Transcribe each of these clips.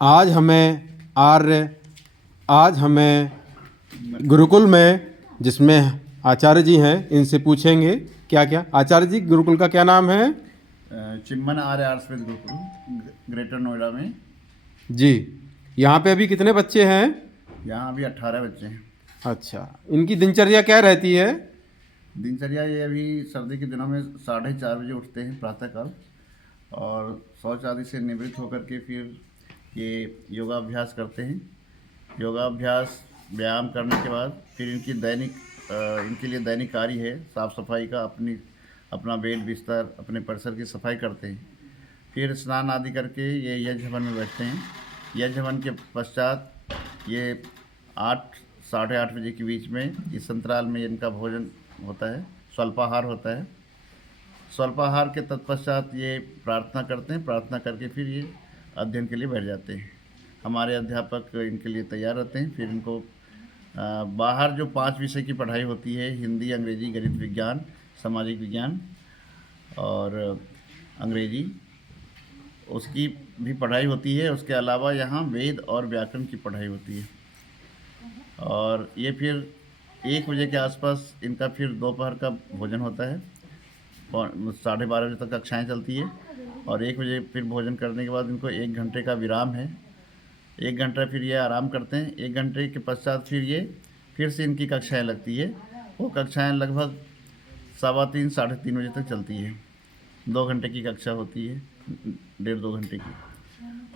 आज हमें गुरुकुल में जिसमें आचार्य जी हैं इनसे पूछेंगे क्या क्या। आचार्य जी, गुरुकुल का क्या नाम है? चिम्मन आर्य आयुर्वेद गुरुकुल, ग्रेटर नोएडा में। जी, यहाँ पे अभी कितने बच्चे हैं? यहाँ अभी 18 बच्चे हैं। अच्छा, इनकी दिनचर्या क्या रहती है? दिनचर्या ये अभी सर्दी के दिनों में 4:30 बजे उठते हैं प्रातःकाल, और शौच आदि से निवृत्त होकर के फिर ये योगाभ्यास करते हैं। योगाभ्यास व्यायाम करने के बाद फिर इनके लिए दैनिक कार्य है साफ़ सफाई का। अपना बेड बिस्तर, अपने परिसर की सफाई करते हैं। फिर स्नान आदि करके ये यज्ञ हवन में बैठते हैं। यज्ञ हवन के पश्चात ये 8 साढ़े 8 बजे के बीच में इस अंतराल में इनका भोजन होता है, स्वल्पाहार होता है। स्वल्पाहार के तत्पश्चात ये प्रार्थना करते हैं। प्रार्थना करके फिर ये अध्ययन के लिए बैठ जाते हैं। हमारे अध्यापक इनके लिए तैयार रहते हैं। फिर इनको बाहर जो 5 विषय की पढ़ाई होती है, हिंदी, अंग्रेजी, गणित, विज्ञान, सामाजिक विज्ञान और अंग्रेजी, उसकी भी पढ़ाई होती है। उसके अलावा यहाँ वेद और व्याकरण की पढ़ाई होती है। और ये फिर 1 बजे के आसपास इनका फिर दोपहर का भोजन होता है। 12:30 बजे तक कक्षाएँ चलती है और 1 बजे फिर भोजन करने के बाद इनको 1 घंटे का विराम है। 1 घंटा फिर ये आराम करते हैं। 1 घंटे के पश्चात फिर से इनकी कक्षाएँ लगती है। वो कक्षाएँ लगभग 3:15 साढ़े 3 बजे तक चलती है। 2 घंटे की कक्षा होती है, 1.5-2 घंटे की।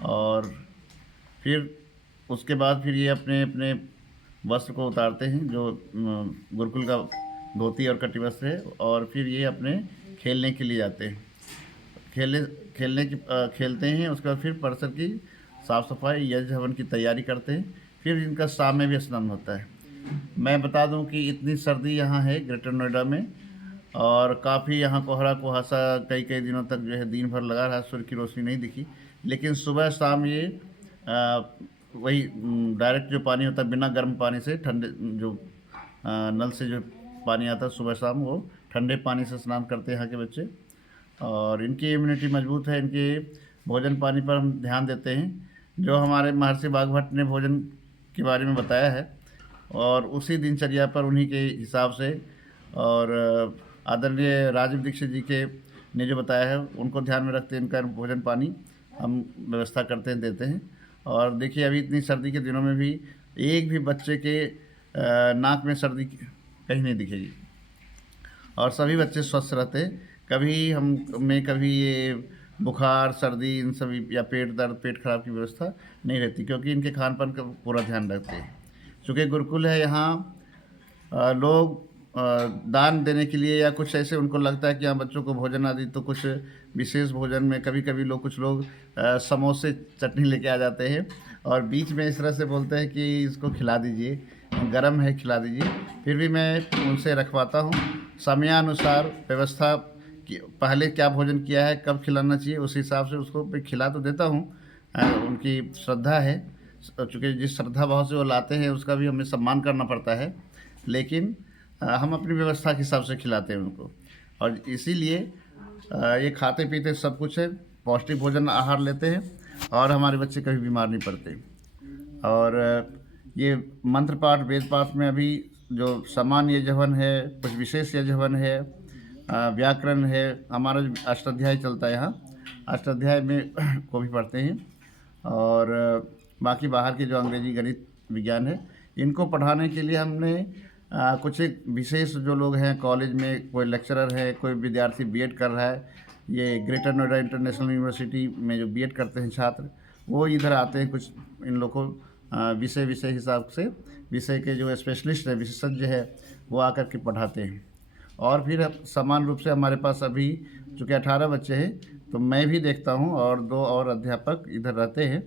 और फिर उसके बाद फिर ये अपने अपने वस्त्र को उतारते हैं, जो गुरुकुल का धोती और कटी वस्त्र है, और फिर ये अपने खेलने के लिए जाते हैं। खेलते हैं। उसके बाद फिर परिसर की साफ़ सफाई, यज्ञ हवन की तैयारी करते हैं। फिर इनका शाम में भी स्नान होता है। मैं बता दूं कि इतनी सर्दी यहाँ है ग्रेटर नोएडा में, और काफ़ी यहाँ कोहरा कुहासा कई दिनों तक जो है दिन भर लगा रहा। सूर्य की रोशनी नहीं दिखी, लेकिन सुबह शाम ये वही डायरेक्ट जो पानी होता है बिना गर्म पानी से, ठंडे जो नल से जो पानी आता है सुबह शाम, वो ठंडे पानी से स्नान करते हैं यहाँ के बच्चे। और इनकी इम्यूनिटी मजबूत है। इनके भोजन पानी पर हम ध्यान देते हैं, जो हमारे महर्षि वाघभट्ट ने भोजन के बारे में बताया है, और उसी दिनचर्या पर उन्हीं के हिसाब से, और आदरणीय राजीव दीक्षित जी के ने जो बताया है उनको ध्यान में रखते हैं इनका भोजन पानी हम व्यवस्था करते हैं, देते हैं। और देखिए अभी इतनी सर्दी के दिनों में भी एक भी बच्चे के नाक में सर्दी कहीं नहीं दिखेगी, और सभी बच्चे स्वस्थ रहते हैं। कभी ये बुखार, सर्दी, इन सभी या पेट दर्द, पेट खराब की व्यवस्था नहीं रहती, क्योंकि इनके खान पान का पूरा ध्यान रखते हैं। चूँकि गुरुकुल है, यहाँ लोग दान देने के लिए या कुछ ऐसे उनको लगता है कि यहाँ बच्चों को भोजन आदि, तो कुछ विशेष भोजन में कभी कुछ लोग समोसे चटनी लेके आ जाते हैं, और बीच में इस तरह से बोलते हैं कि इसको खिला दीजिए, गर्म है खिला दीजिए। फिर भी मैं उनसे रखवाता हूँ समयानुसार व्यवस्था कि पहले क्या भोजन किया है, कब खिलाना चाहिए, उस हिसाब से उसको मैं खिला तो देता हूँ। उनकी श्रद्धा है, चूँकि जिस श्रद्धा भाव से वो लाते हैं उसका भी हमें सम्मान करना पड़ता है, लेकिन हम अपनी व्यवस्था के हिसाब से खिलाते हैं उनको। और इसीलिए ये खाते पीते सब कुछ है, पौष्टिक भोजन आहार लेते हैं, और हमारे बच्चे कभी बीमार नहीं पड़ते। और ये मंत्र पाठ, वेद पाठ में अभी जो सामान्य यज्ञ हवन है, कुछ विशेष यज्ञ हवन है, व्याकरण है, हमारा जो अष्टाध्याय चलता है यहाँ, अष्टाध्याय में को भी पढ़ते हैं। और बाकी बाहर के जो अंग्रेजी, गणित, विज्ञान है, इनको पढ़ाने के लिए हमने कुछ एक विशेष जो लोग हैं कॉलेज में, कोई लेक्चरर है, कोई विद्यार्थी बीएड कर रहा है, ये ग्रेटर नोएडा इंटरनेशनल यूनिवर्सिटी में जो बीएड करते हैं छात्र, वो इधर आते हैं। कुछ इन लोगों को विषय हिसाब से, विषय के जो स्पेशलिस्ट है, विशेषज्ञ है, वो आकर के पढ़ाते हैं। और फिर समान रूप से हमारे पास अभी चूँकि 18 बच्चे हैं, तो मैं भी देखता हूँ और 2 और अध्यापक इधर रहते हैं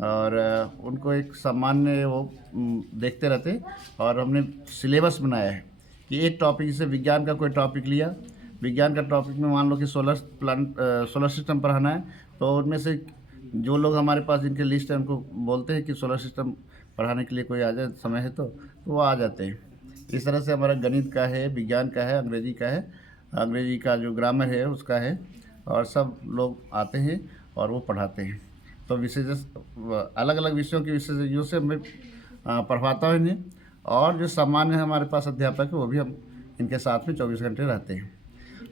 और उनको एक सामान्य वो देखते रहते हैं। और हमने सिलेबस बनाया है कि एक टॉपिक, जैसे विज्ञान का कोई टॉपिक लिया, विज्ञान का टॉपिक में मान लो कि सोलर सिस्टम पढ़ाना है, तो उनमें से जो लोग हमारे पास जिनके लिस्ट है उनको बोलते हैं कि सोलर सिस्टम पढ़ाने के लिए कोई आ जाए, समय है तो वो आ जाते हैं। इस तरह से हमारा गणित का है, विज्ञान का है, अंग्रेजी का है, अंग्रेजी का जो ग्रामर है उसका है, और सब लोग आते हैं और वो पढ़ाते हैं। तो अलग अलग विषयों के विशेषज्ञों से मैं पढ़वाता हूँ इन्हें, और जो सामान्य हमारे पास अध्यापक है वो भी हम इनके साथ में 24 घंटे रहते हैं।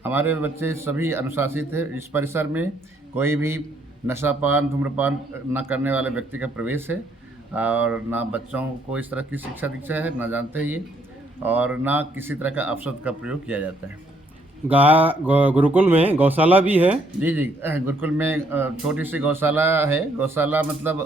हमारे बच्चे सभी अनुशासित है। इस परिसर में कोई भी नशापान, धूम्रपान न करने वाले व्यक्ति का प्रवेश है, और ना बच्चों को इस तरह की शिक्षा दीक्षा है, ना जानते हैं ये, और ना किसी तरह का अपशब्द का प्रयोग किया जाता है। गुरुकुल में गौशाला भी है? जी जी, गुरुकुल में छोटी सी गौशाला है। गौशाला मतलब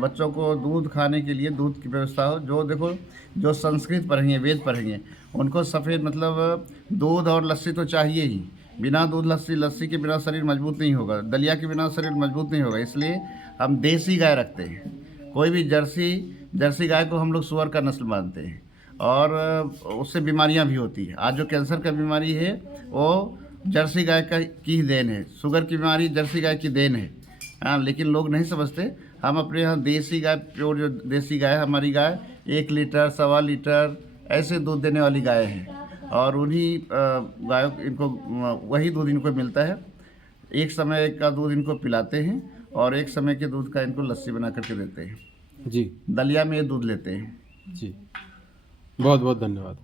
बच्चों को दूध खाने के लिए दूध की व्यवस्था हो। जो देखो, जो संस्कृत पढ़ेंगे, वेद पढ़ेंगे, उनको सफ़ेद मतलब दूध और लस्सी तो चाहिए ही। बिना दूध लस्सी के बिना शरीर मजबूत नहीं होगा, दलिया के बिना शरीर मजबूत नहीं होगा। इसलिए हम देसी गाय रखते हैं। कोई भी जर्सी गाय को हम लोग सुअर का नस्ल मानते हैं, और उससे बीमारियां भी होती है। आज जो कैंसर का बीमारी है वो जर्सी गाय की ही देन है। शुगर की बीमारी जर्सी गाय की देन है। हाँ, लेकिन लोग नहीं समझते। हम अपने यहाँ देसी गाय, प्योर जो देसी गाय है हमारी गाय, 1 लीटर, 1.25 लीटर ऐसे दूध देने वाली गाय है, और उन्हीं गायों इनको वही दूध इनको मिलता है। एक समय का दूध इनको पिलाते हैं, और एक समय के दूध का इनको लस्सी बना करके देते हैं। जी, दलिया में ये दूध लेते हैं। जी, बहुत बहुत धन्यवाद।